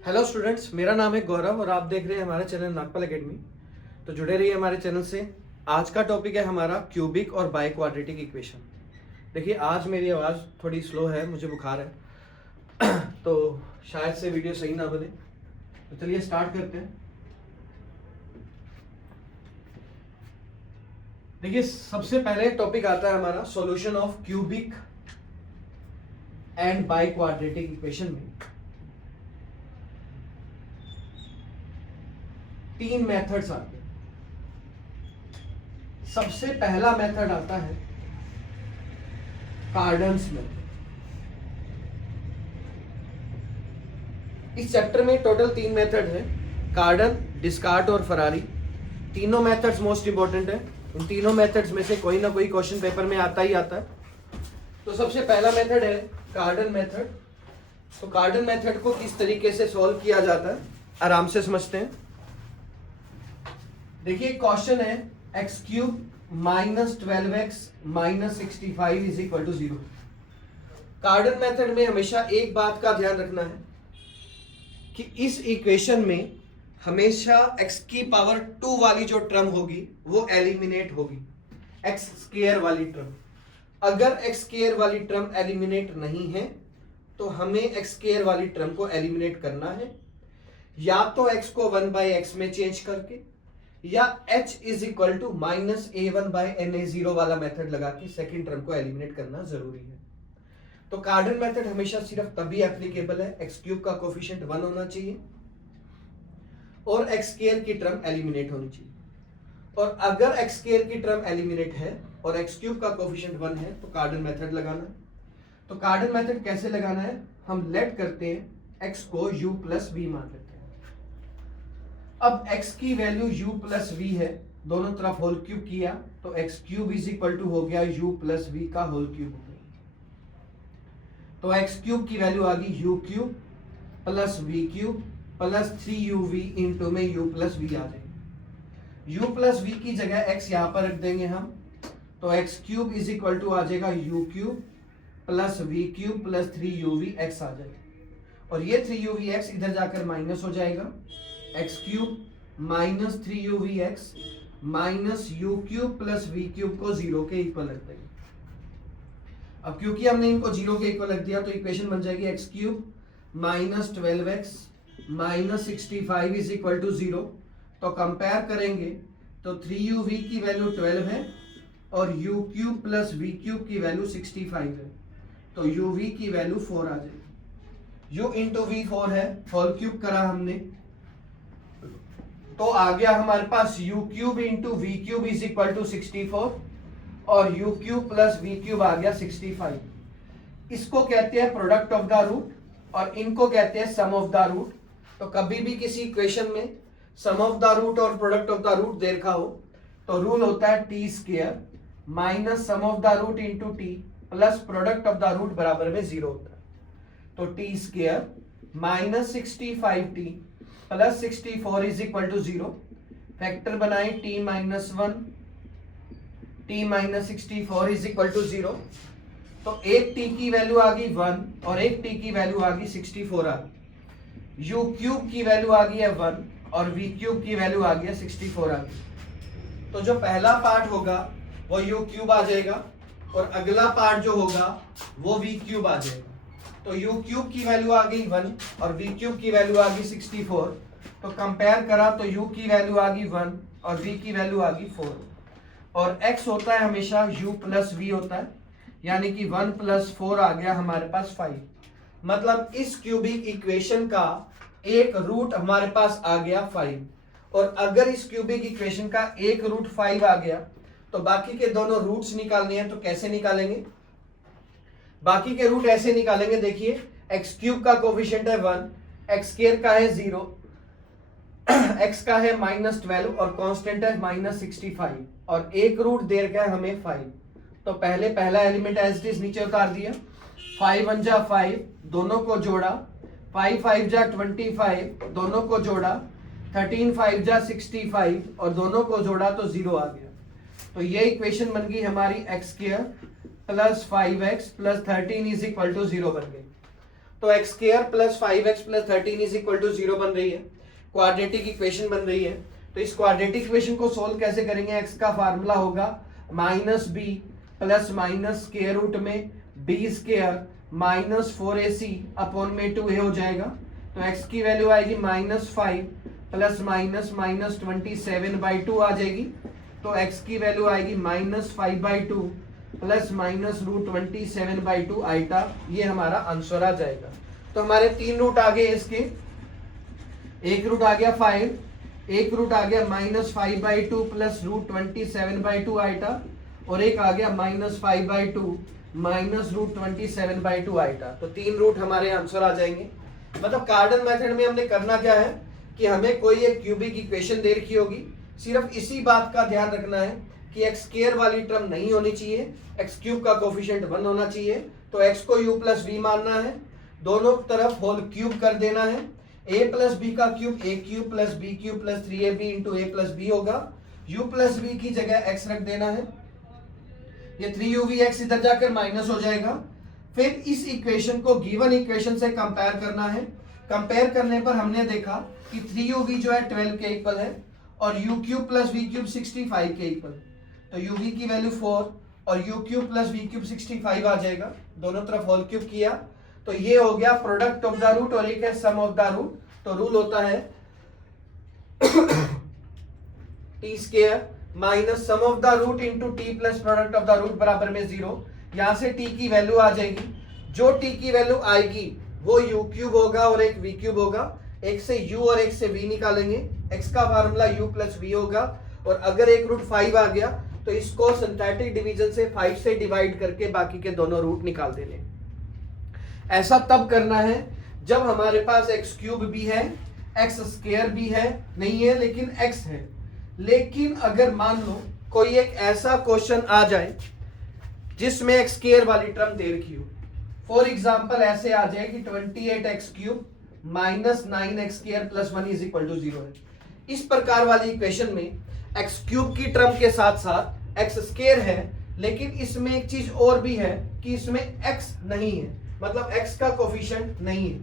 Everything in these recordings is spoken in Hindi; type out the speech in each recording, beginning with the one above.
हेलो स्टूडेंट्स, मेरा नाम है गौरव और आप देख रहे हैं हमारा चैनल नागपाल एकेडमी। तो जुड़े रहिए हमारे चैनल से। आज का टॉपिक है हमारा क्यूबिक और बाई क्वाड्रेटिक इक्वेशन। देखिए, आज मेरी आवाज़ थोड़ी स्लो है, मुझे बुखार है तो शायद से वीडियो सही ना बने। तो चलिए स्टार्ट करते हैं। देखिए, सबसे पहले टॉपिक आता है हमारा solution of cubic and by quadratic equation में 3 मेथड्स आते हैं। सबसे पहला मेथड आता है कार्डन्स मेथड। इस चैप्टर में टोटल 3 मेथड है, कार्डन, डिस्कार्ट और फरारी। तीनों मेथड्स मोस्ट इंपॉर्टेंट है। इन तीनों मेथड्स में से कोई ना कोई क्वेश्चन पेपर में आता ही आता है। तो सबसे पहला मेथड है कार्डन मेथड। तो कार्डन मेथड को किस तरीके से सॉल्व किया जाता है आराम से समझते हैं। देखिए, क्वेश्चन है x cube minus 12x minus 65 is equal to 0। Cardan method में हमेशा एक बात का ध्यान रखना है कि इस इक्वेशन में हमेशा x की पावर 2 वाली जो टर्म होगी वो एलिमिनेट होगी, x स्क्वायर वाली टर्म। अगर x स्क्वायर वाली टर्म एलिमिनेट नहीं है तो हमें x स्क्वायर वाली टर्म को एलिमिनेट करना है, या तो x को 1/x में चेंज करके, या h is equal to minus a1/na0 वाला मेथड लगा के सेकेंड टर्म को एलिमिनेट करना जरूरी है। तो कार्डन मेथड हमेशा सिर्फ तभी एप्लीकेबल है एक्स क्यूब का कोफिशिएंट 1 होना चाहिए और एक्स स्क्वायर की टर्म एलिमिनेट होनी चाहिए। और अगर एक्स स्क्वायर की टर्म एलिमिनेट है और एक्स क्यूब का कोफिशिएंट 1 है तो कार्डन मेथड लगाना है। तो कार्डन मेथड कैसे लगाना है, हम लेट करते हैं x को u प्लस वी मान लेते हैं। अब x की वैल्यू u प्लस वी है, दोनों तरफ होल क्यूब किया तो x cube is equal to हो गया u प्लस वी का होल क्यूब हो गया। तो x क्यूब की वैल्यू आ गई u cube plus v cube plus 3uv into में u प्लस वी आ जाएगी। u प्लस वी की जगह x यहां पर रख देंगे हम, तो x cube is equal to आ जाएगा u cube plus v cube plus 3uv x आ जाएगा। और ये 3uv x इधर जाकर माइनस हो जाएगा, x cube minus 3uv(x) minus u cube plus v cube को 0 के इक्वल रख देंगे। अब क्योंकि हमने इनको 0 के इक्वल रख दिया तो इक्वेशन बन जाएगी x cube minus 12x minus 65 is equal to 0। तो कंपेयर करेंगे तो 3uv की वैल्यू 12 है और u cube plus v cube की वैल्यू 65 है, तो uv की वैल्यू 4 आ जाएगी। u इंटू वी 4 है, होल क्यूब करा हमने तो आ गया हमारे पास u cube into we cube is equal to 64 और u cube plus v cube आ गया 65। इसको कहते हैं प्रोडक्ट ऑफ द रूट और इनको कहते हैं सम ऑफ द रूट। तो कभी भी किसी इक्वेशन में सम ऑफ द रूट और प्रोडक्ट ऑफ द रूट देखा हो तो रूल होता है t square minus sum of the root into t plus product of the root बराबर में 0 होता है। तो t square minus 65t plus 64 is equal to 0। Factor बनाए t minus 1 t minus 64 is equal to 0। तो एक t की वैल्यू आ गई 1 और एक t की वैल्यू आ गई 64 आ गई। u क्यूब की वैल्यू आ गई है 1 और v क्यूब की वैल्यू आ गई है 64 आ गई। तो जो पहला पार्ट होगा वो u क्यूब आ जाएगा और अगला पार्ट जो होगा वो v क्यूब आ जाएगा। तो u क्यूब की वैल्यू आ गई 1 और v क्यूब की वैल्यू आ गई 64। तो कंपेयर करा तो u की वैल्यू आ गई 1 और v की वैल्यू आ गई 4। और x होता है हमेशा u प्लस v होता है, यानी कि 1 प्लस 4 आ गया हमारे पास 5। मतलब इस क्यूबिक इक्वेशन का एक रूट हमारे पास आ गया 5। और अगर इस क्यूबिक इक्वेशन का एक रूट 5 आ गया तो बाकी के दोनों रूट्स निकालने हैं। तो कैसे निकालेंगे, बाकी के रूट ऐसे निकालेंगे। देखिए, एक्स क्यूब का कोफिशिएंट है 1, एक्स स्क्वायर का है 0, x का है माइनस 12 और कांस्टेंट है माइनस 65 और एक रूट दे रखा है हमें 5। तो पहले पहला एलिमेंट एज इट इज नीचे उतार दिया, 5 1 जा 5 दोनों को जोड़ा, 5 5 जा 25 दोनों को जोड़ा, 13 5 जा 65 और दोनों को जोड़ा तो 0 आ गया। तो ये इक्वेशन बन गई हमारी x square plus 5x plus 13 is equal to 0 बन गई। तो x square plus 5x plus 13 is equal to 0 बन रही है, क्वाड्रेटिक इक्वेशन बन रही है। तो इस क्वाड्रेटिक इक्वेशन को सोल्व कैसे करेंगे? एक्स का फार्मूला होगा minus b plus minus square root में b square minus 4ac upon में 2a हो जाएगा। तो x की वैल्यू आएगी -5 प्लस माइनस माइनस 27/2 आ जाएगी। तो x की वैल्यू आएगी -5/2 प्लस माइनस रूट 27/2 आइटा। ये हमारा आंसर आ जाएगा। तो हमारे 3 रूट आ गए इसके, एक रूट आ गया 5, एक रूट आ गया -5/2 प्लस रूट 27/2 आइटा, और एक आ गया -5/2 माइनस रूट 27/2 आइटा। तो 3 रूट हमारे आंसर आ जाएंगे। मतलब कार्डन मेथड में हमने करना क्या है कि हमें कोई एक क्यूबिक इक्वेशन दे रखी होगी, सिर्फ इसी बात का ध्यान रखना है कि एक्स स्क्वायर वाली टर्म नहीं होनी चाहिए, एक्स क्यूब का कोफिशिएंट 1 होना चाहिए। तो एक्स को u प्लस वी मानना है, दोनों तरफ होल क्यूब कर देना है। a प्लस बी का cube a cube plus b cube plus 3ab into a plus b होगा। u प्लस वी की जगह x रख देना है, ये 3uvx इधर जाकर माइनस हो जाएगा। फिर इस इक्वेशन को गिवन इक्वेशन से कंपेयर करना है। कंपेयर करने पर हमने देखा कि 3uv जो है 12 के इक्वल है और u cube plus v cube 65 के इक्वल। तो uv की वैल्यू 4 और u cube plus v cube 65 आ जाएगा, दोनों तरफ होल क्यूब किया। तो ये हो गया प्रोडक्ट ऑफ द रूट और एक है सम ऑफ द रूट। तो रूल होता है t square minus sum of the root into t plus product of the root बराबर में 0। यहां से टी की वैल्यू आ जाएगी, जो टी की वैल्यू आएगी वो यू क्यूब होगा और एक वी क्यूब होगा। एक से u और एक से v निकालेंगे, x का फार्मूला u प्लस वी होगा। और अगर एक रूट 5 आ गया तो इसको सिंथेटिक डिवीजन से 5 से डिवाइड करके बाकी के दोनों रूट निकाल देने। ऐसा तब करना है जब हमारे पास एक्स क्यूब भी है, एक्स स्क्वायर भी है, नहीं है लेकिन x है। लेकिन अगर मान लो कोई एक ऐसा क्वेश्चन आ जाए जिसमें एक्स स्क्वायर वाली टर्म दे रखी हो, फॉर एग्जांपल ऐसे आ जाए कि 28x cube minus 9x square plus 1 is equal to 0 है। इस प्रकार वाली इक्वेशन में एक्स क्यूब की टर्म के साथ साथ एक्स स्क्वायर है, लेकिन इसमें एक चीज और भी है कि इसमें x नहीं है, मतलब x का कोफिशिएंट नहीं है।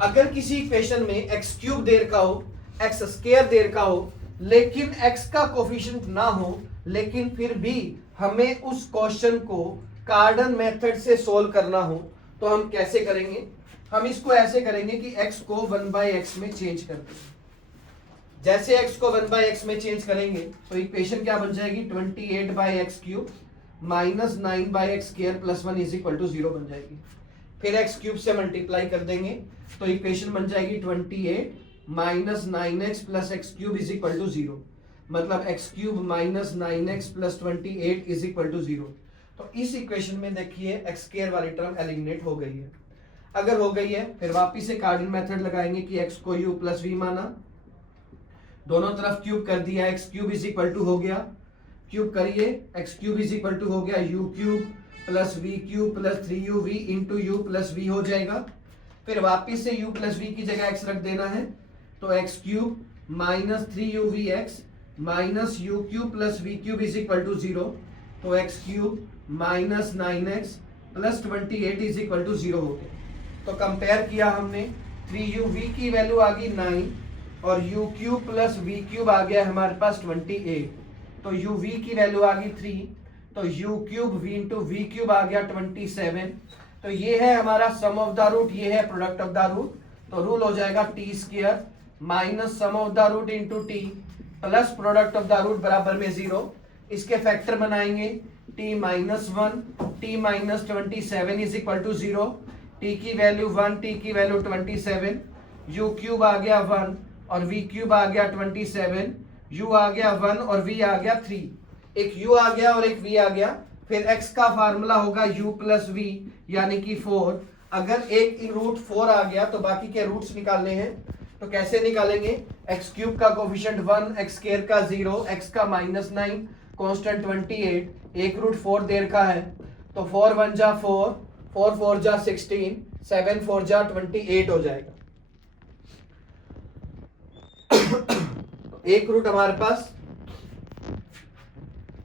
अगर किसी इक्वेशन में एक्स क्यूब दे रखा हो, एक्स स्क्वायर दे रखा हो, लेकिन x का कोफिशिएंट ना हो, लेकिन फिर भी हमें उस क्वेश्चन को कार्डन मेथड से सोल्व करना हो, तो हम कैसे करेंगे? हम इसको ऐसे करेंगे कि x को 1/x में चेंज कर दें। जैसे x को 1/x में चेंज करेंगे तो इक्वेशन क्या बन जाएगी? 28/x cube minus 9/x square plus 1 is equal to 0 बन जाएगी। फिर x क्यूब से मल्टीप्लाई कर देंगे तो इक्वेशन बन जाएगी 28 minus 9x plus x cube is equal to 0। मतलब x cube minus 9x plus 28 is equal to 0। तो इस इक्वेशन में देखिए एक्स स्क्वायर वाली टर्म एलिमिनेट हो गई है। अगर हो गई है फिर वापिस से कार्डिन मेथड लगाएंगे कि x को u प्लस वी माना, दोनों तरफ क्यूब कर दिया, x cube is equal to हो गया, क्यूब करिए, x cube is equal to हो गया u cube plus v cube plus 3uv into u plus v हो जाएगा। फिर वापिस से u प्लस वी की जगह x रख देना है, तो x cube minus 3uvx minus u cube plus v cube is equal to 0। तो x cube minus 9x plus 28 is equal to 0 हो गया। तो कंपेयर किया हमने, 3uv की वैल्यू आ गई 9 और u cube plus v cube आ गया हमारे पास 28। तो uv की वैल्यू आ गई 3, तो u cube v into we cube आ गया 27। तो ये है हमारा सम ऑफ द रूट, ये है प्रोडक्ट ऑफ द रूट। तो रूल हो जाएगा t square minus sum of the root into t plus product of the root बराबर में 0। इसके फैक्टर बनाएंगे, t minus 1 t minus 27 is equal to 0। t की वैल्यू 1 t की वैल्यू 27, u क्यूब आ गया 1 और v क्यूब आ गया 27, u आ गया 1 और v आ गया 3। एक u आ गया और एक v आ गया। फिर x का फार्मूला होगा u प्लस v यानी कि 4। अगर एक रूट 4 आ गया तो बाकी के रूट्स निकालने हैं। तो कैसे निकालेंगे? x क्यूब का कोफिशिएंट 1, x स्क्वायर का 0, x का माइनस 9, कांस्टेंट 28, एक रूट 4 दे रखा है तो 4 1 जा 4, 4 4 जा 16, 7 4 जा 28 हो जाएगा। तो एक रूट हमारे पास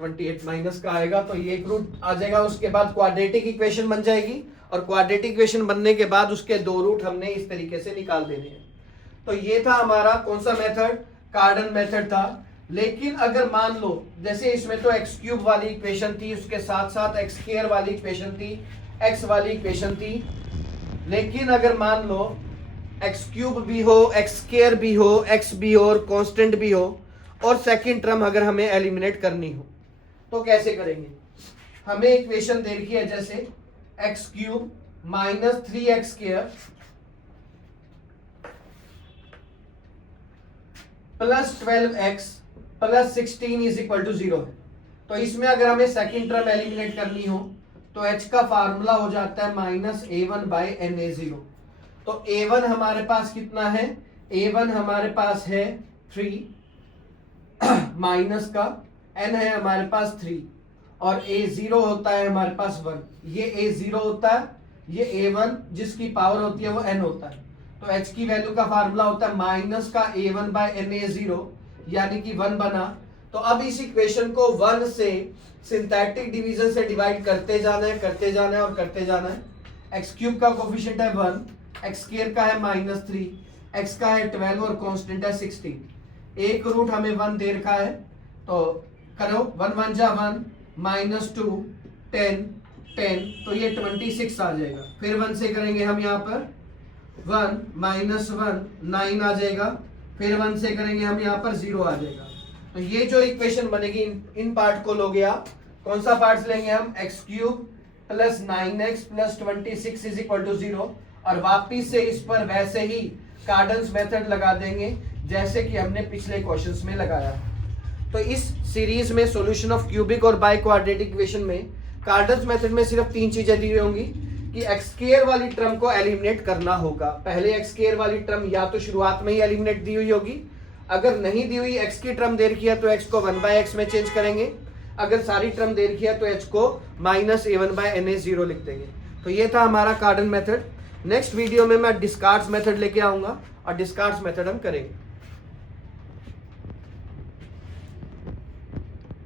28 माइनस का आएगा तो ये एक रूट आ जाएगा। उसके बाद क्वाड्रेटिक इक्वेशन बन जाएगी और क्वाड्रेटिक इक्वेशन बनने के बाद उसके दो रूट हमने इस तरीके से निकाल देने हैं। तो ये था हमारा कौन सा मेथड, कार्डन मेथड था। लेकिन अगर मान लो जैसे इसमें तो एक्स क्यूब वाली इक्वेशन थी, उसके साथ साथ एक्स स्क्वायर वाली इक्वेशन थी, एक्स वाली इक्वेशन थी, लेकिन अगर मान लो एक्स क्यूब भी हो, एक्स स्क्वायर भी हो, एक्स भी हो और कांस्टेंट भी हो और सेकंड टर्म अगर हमें एलिमिनेट करनी हो तो कैसे करेंगे। हमें इक्वेशन दे रखी है जैसे x cube minus 3x square plus 12x plus 16 is equal to 0 है। तो इसमें अगर हमें सेकंड टर्म एलिमिनेट करनी हो तो h का फार्मूला हो जाता है माइनस a1 बाई na0। तो a1 हमारे पास कितना है, a1 हमारे पास है 3 माइनस का n है हमारे पास 3 और a0 होता है हमारे पास 1। ये a0 होता है, ये a1 जिसकी पावर होती है वो n होता है। तो h की वैल्यू का फार्मूला होता है माइनस का a1 बाई na0 यानी कि 1 बना। तो अब इस इक्वेशन को 1 से सिंथेटिक डिवीजन से डिवाइड करते जाना है, करते जाना है और करते जाना है। एक्स क्यूब का कोफिशिएंट है 1, एक्स स्क्वायर का है माइनस 3, एक्स का है 12 और कांस्टेंट है 16। एक रूट हमें 1 दे रखा है तो करो 1 1 जा 1 माइनस 2 10 10 तो ये 26 आ जाएगा। फिर 1 से करेंगे हम यहाँ पर 1 माइनस 1 9 आ जाएगा। फिर 1 से करेंगे हम यहाँ पर 0 आ जाएगा। तो ये जो इक्वेशन बनेगी इन पार्ट को लोगे आप, कौन सा पार्ट लेंगे हम, x cube plus 9x plus 26 is equal to 0 और वापिस से इस पर वैसे ही कार्डन्स मेथड लगा देंगे जैसे कि हमने पिछले क्वेश्चंस में लगाया। तो इस सीरीज में सॉल्यूशन ऑफ क्यूबिक और बाई क्वाड्रेटिक इक्वेशन में कार्डन्स मेथड में सिर्फ 3 चीजें दी हुई होंगी कि एक्स स्क्वायर वाली टर्म को एलिमिनेट करना होगा। पहले एक्स स्क्वायर वाली टर्म या तो शुरुआत में ही एलिमिनेट दी हुई होगी, अगर नहीं दी हुई एक्स की टर्म दे रखी है तो एक्स को 1 बाय एक्स में चेंज करेंगे, अगर सारी टर्म दे रखी है तो एच को माइनस a1 बाय na0 लिख देंगे। तो ये था हमारा कार्डन मेथड। नेक्स्ट वीडियो में मैं डिस्कार्ड्स मेथड लेके आऊंगा और डिस्कार्ड्स मेथड हम करेंगे।